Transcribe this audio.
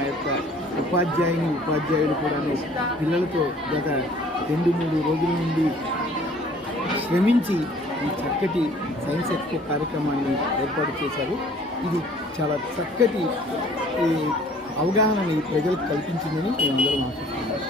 మా యొక్క ఉపాధ్యాయులు కూడాను పిల్లలతో గత 2-3 రోజుల నుండి శ్రమించి ఈ చక్కటి సైన్స్ ఎక్స్పో కార్యక్రమాన్ని ఏర్పాటు చేశారు. ఇది చాలా చక్కటి అవగాహనని ప్రజలకు కల్పించిందని మేమందరం ఆశిస్తున్నాం.